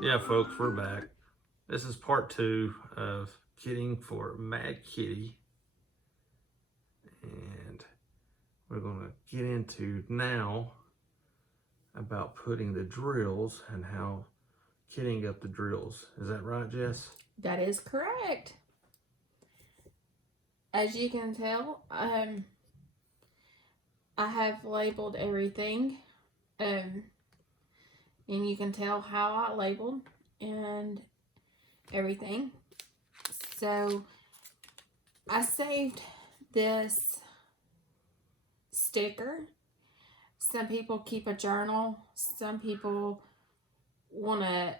Yeah, folks, we're back. This is part 2 of kitting for Mad Kitty. And we're going to get into now about putting the drills and how kitting up the drills. Is that right, Jess? That is correct. As you can tell, I have labeled everything, and you can tell how I labeled and everything. So I saved this sticker. Some people keep a journal. Some people want to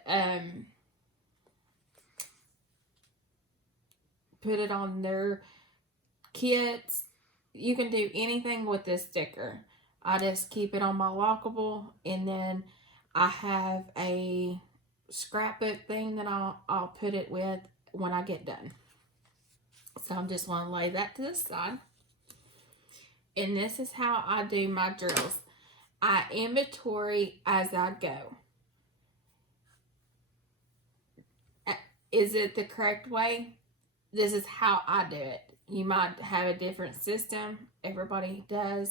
put it on their kits. You can do anything with this sticker. I just keep it on my lockable, and then I have a scrapbook thing that I'll put it with when I get done. So I'm just going to lay that to the side. And this is how I do my drills. I inventory as I go. Is it the correct way? This is how I do it. You might have a different system. Everybody does.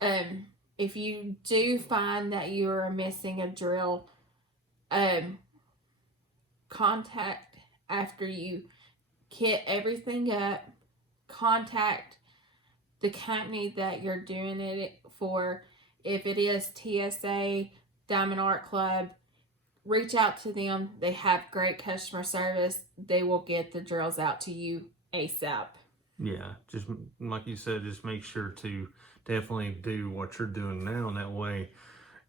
If you do find that you are missing a drill, contact after you kit everything up. Contact the company that you're doing it for. If it is TSA, Diamond Art Club, reach out to them. They have great customer service. They will get the drills out to you ASAP. Yeah, just like you said, just make sure to definitely do what you're doing now, and that way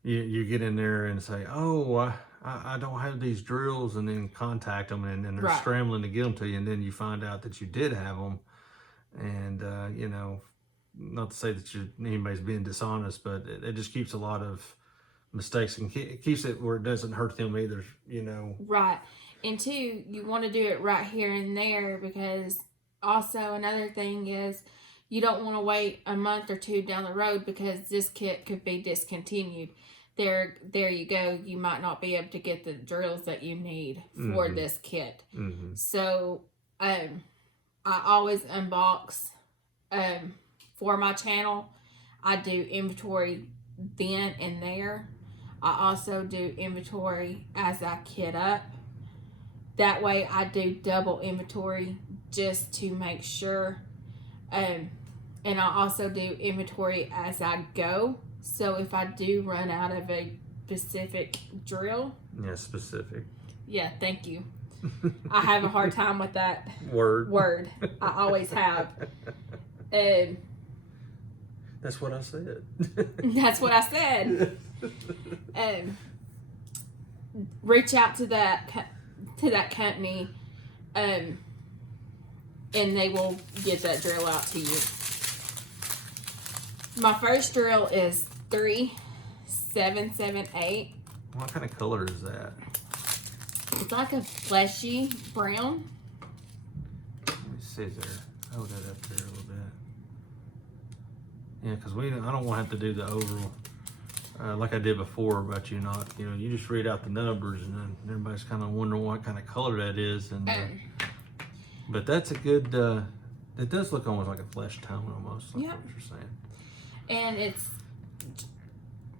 you get in there and say, oh, I don't have these drills, and then contact them, and they're Right. scrambling to get them to you, and then you find out that you did have them, and not to say that anybody's being dishonest, but it just keeps a lot of mistakes, and it keeps it where it doesn't hurt them either, Right. And two, you want to do it right here and there, because also another thing is you don't want to wait a month or two down the road, because this kit could be discontinued. There you go. You might not be able to get the drills that you need for this kit. Mm-hmm. So I always unbox for my channel. I do inventory then and there. I also do inventory as I kit up. That way I do double inventory just to make sure. And I also do inventory as I go. So if I do run out of a specific drill. Yeah, specific. Yeah, thank you. I have a hard time with that word. I always have. That's what I said. That's what I said. Reach out to that company, and they will get that drill out to you. My first drill is 3778. What kind of color is that? It's like a fleshy brown. Let me see there. Hold that up there a little bit. Yeah, because I don't want to have to do the oval like I did before, but you just read out the numbers, and then everybody's kind of wondering what kind of color that is. And but that's a good. It does look almost like a flesh tone, almost. Like what you're saying. And it's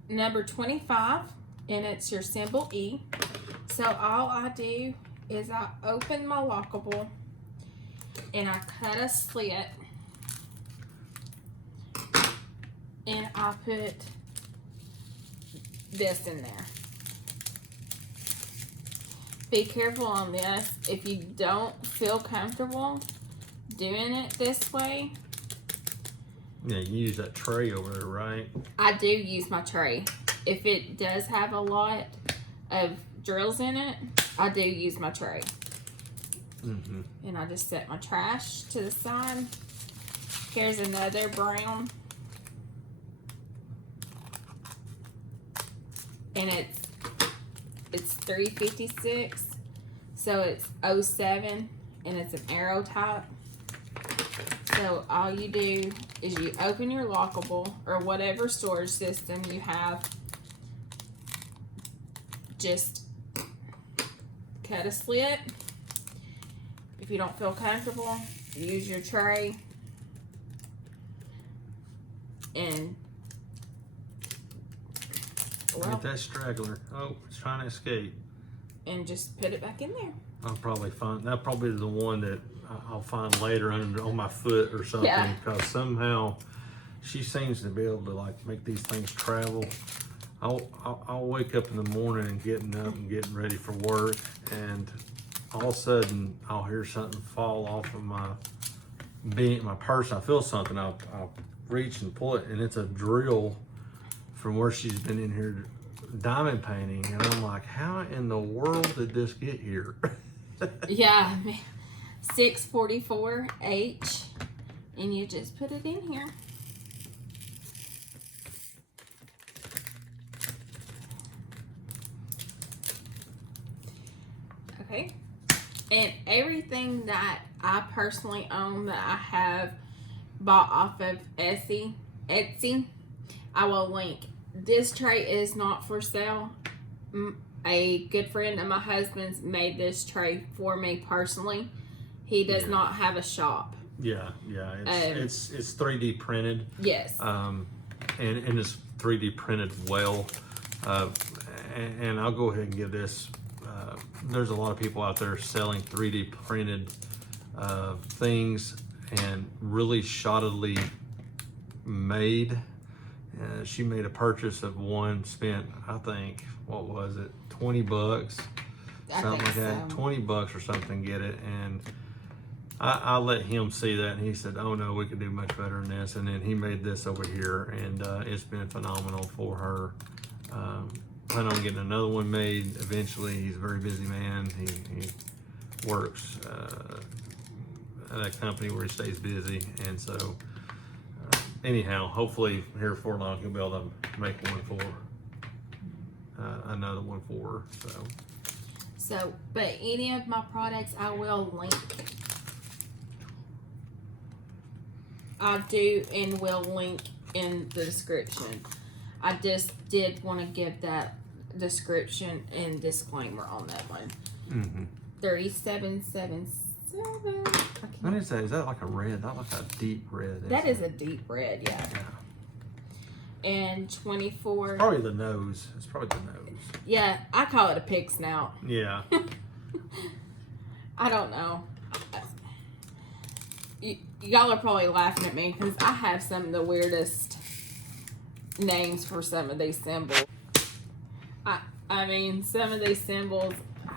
number 25, and it's your symbol E. So all I do is I open my lockable, and I cut a slit, and I put this in there. Be careful on this. If you don't feel comfortable doing it this way. Yeah, you use that tray over there, right? I do use my tray. If it does have a lot of drills in it, I do use my tray. Mm-hmm. And I just set my trash to the side. Here's another brown. And it's 356. So it's 07, and it's an arrow type. So So all you do is you open your lockable or whatever storage system you have. Just cut a slit. If you don't feel comfortable, use your tray and Get that straggler. Oh, it's trying to escape. and just put it back in there. I'll probably find that. Probably the one that I'll find later on my foot or something. Yeah. Because somehow she seems to be able to like make these things travel. I'll wake up in the morning and getting up and getting ready for work, and all of a sudden I'll hear something fall off of my purse. I feel something. I'll reach and pull it, and it's a drill from where she's been in here diamond painting, and I'm like, how in the world did this get here? Yeah, 644H, and you just put it in here. Okay, and everything that I personally own that I have bought off of Etsy, I will link. This tray is not for sale. A good friend of my husband's made this tray for me personally. He does not have a shop. Yeah, it's 3D printed. Yes. And it's 3D printed well. And I'll go ahead and give this. There's a lot of people out there selling 3D printed things and really shoddily made. She made a purchase of one, spent, I think, what was it, $20? Something like that. $20 or something, get it. And I let him see that, and he said, oh no, we could do much better than this. And then he made this over here, and it's been phenomenal for her. Plan on getting another one made eventually. He's a very busy man. He works at a company where he stays busy, and so anyhow, hopefully here for long he'll be able to make one for another one for her. So, but any of my products I will link. I do and will link in the description. I just did want to give that description and disclaimer on that one. 3777. What is that? Is that like a red? Not like a deep red. That is a deep red, yeah. And 24. Probably the nose. It's probably the nose. Yeah, I call it a pig snout. Yeah. I don't know. Y'all are probably laughing at me because I have some of the weirdest names for some of these symbols. I mean, some of these symbols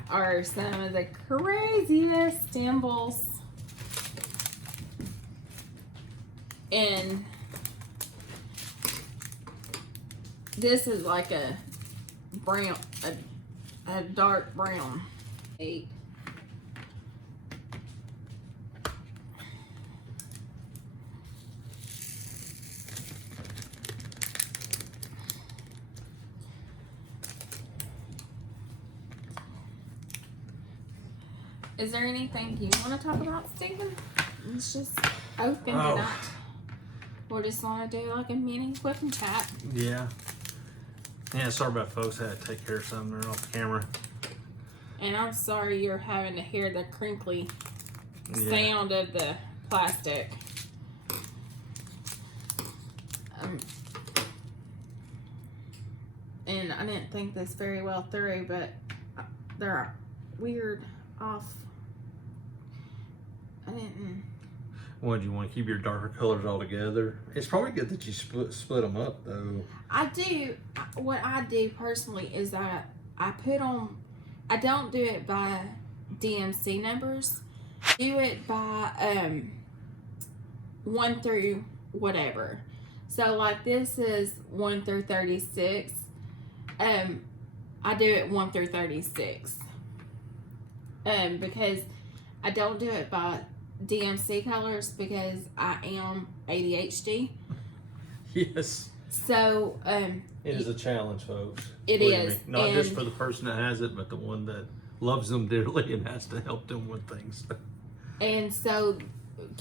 are some of the craziest symbols. And this is like a brown, a dark brown. 8. Is there anything you want to talk about, Stephen? It's just open tonight. We just want to do like a mini whip and chat. Yeah. Yeah, sorry about folks. I had to take care of something. They're off camera. And I'm sorry you're having to hear the crinkly sound of the plastic. And I didn't think this very well through, but there are weird off. I didn't. What, do you want to keep your darker colors all together? It's probably good that you split them up, though. I do. What I do personally is I put on. I don't do it by DMC numbers. Do it by 1 through whatever. So like this is 1 through 36. I do it 1 through 36. Because I don't do it by DMC colors because I am ADHD. Yes. So it is a challenge, folks. It Believe is. me. Not just for the person that has it, but the one that loves them dearly and has to help them with things. And so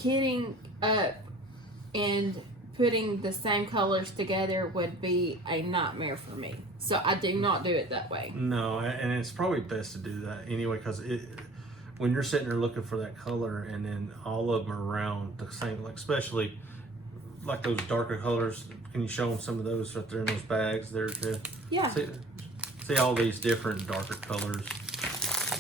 getting and putting the same colors together would be a nightmare for me. So I do not do it that way. No, and it's probably best to do that anyway, because when you're sitting there looking for that color, and then all of them are around the same, like especially like those darker colors. Can you show them some of those right there in those bags there too? Yeah. See all these different darker colors.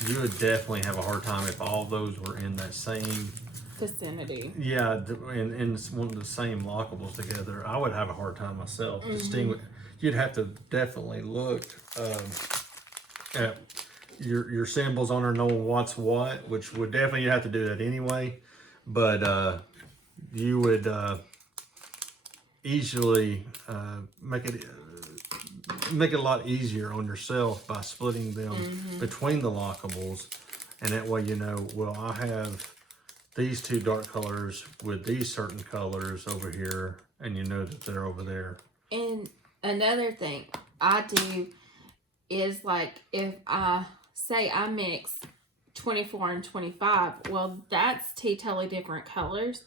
You would definitely have a hard time if all those were in that same Vicinity. Yeah, and one of the same lockables together. I would have a hard time myself distinguish. You'd have to definitely look at your symbols on there, knowing what's what, which would definitely, you have to do that anyway. But you would easily make it a lot easier on yourself by splitting them between the lockables, and that way you know, well, I have these two dark colors with these certain colors over here, and you know that they're over there. And another thing I do is, like, if I say I mix 24 and 25, well, that's two totally different colors.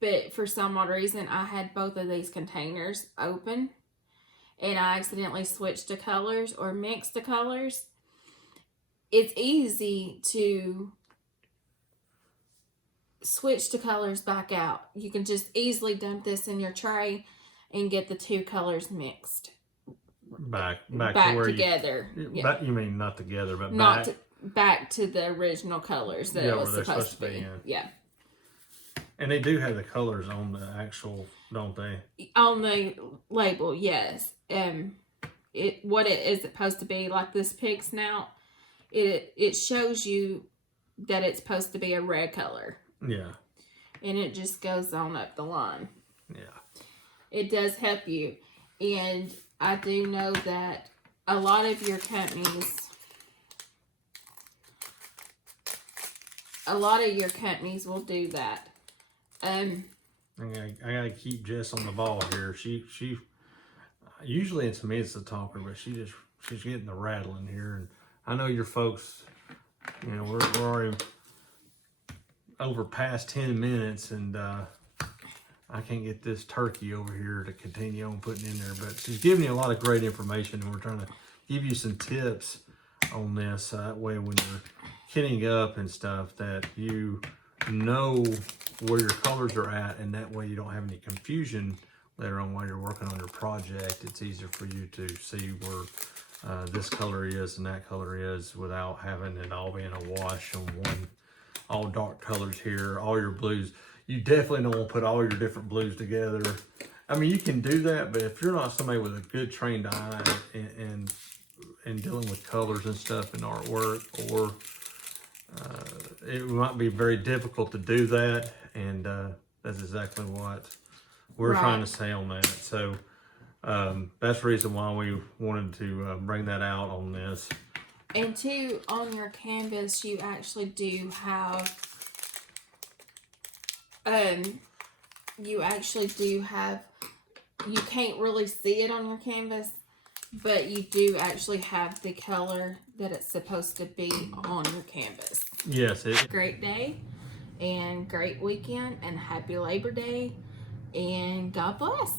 But for some odd reason, I had both of these containers open, and I accidentally switched the colors or mixed the colors. It's easy to switch the colors back out. You can just easily dump this in your tray and get the two colors mixed Back back to where together. Yeah. You mean not together, but Not back. back to the original colors that it was where they're supposed to be. Yeah. And they do have the colors on the actual, don't they? On the label, yes. What it is supposed to be, like this pig snout, it shows you that it's supposed to be a red color. Yeah. And it just goes on up the line. Yeah. It does help you. And I do know that a lot of your companies will do that. I gotta keep Jess on the ball here. She usually it's me it's the talker, but she's getting the rattling here. And I know your folks, you know, we're already over past 10 minutes, and I can't get this turkey over here to continue on putting in there. But she's giving you a lot of great information, and we're trying to give you some tips on this. That way, when you're kitting up and stuff, that you know where your colors are at, and that way you don't have any confusion later on while you're working on your project. It's easier for you to see where this color is and that color is without having it all being a wash on one. All dark colors here, all your blues. You definitely don't want to put all your different blues together. I mean, you can do that, but if you're not somebody with a good trained eye and dealing with colors and stuff in artwork, or it might be very difficult to do that. And that's exactly what we're trying to say on that. So that's the reason why we wanted to bring that out on this. And two, on your canvas, you actually do have, you can't really see it on your canvas, but you do actually have the color that it's supposed to be on your canvas. Yes. Great day, and great weekend, and happy Labor Day, and God bless.